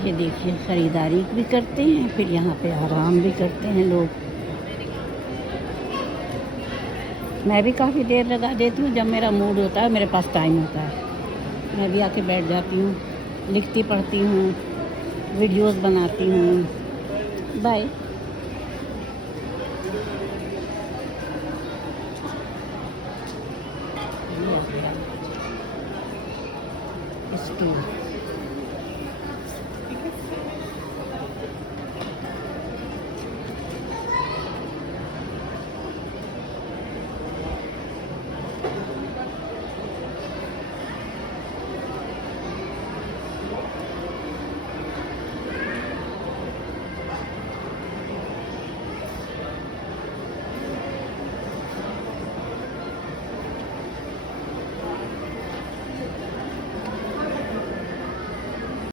ये देखिए ख़रीदारी भी करते हैं, फिर यहाँ पे आराम भी करते हैं लोग। मैं भी काफ़ी देर लगा देती हूँ, जब मेरा मूड होता है, मेरे पास टाइम होता है, मैं भी आके बैठ जाती हूँ, लिखती पढ़ती हूँ, वीडियोस बनाती हूँ। बाय। स्टूल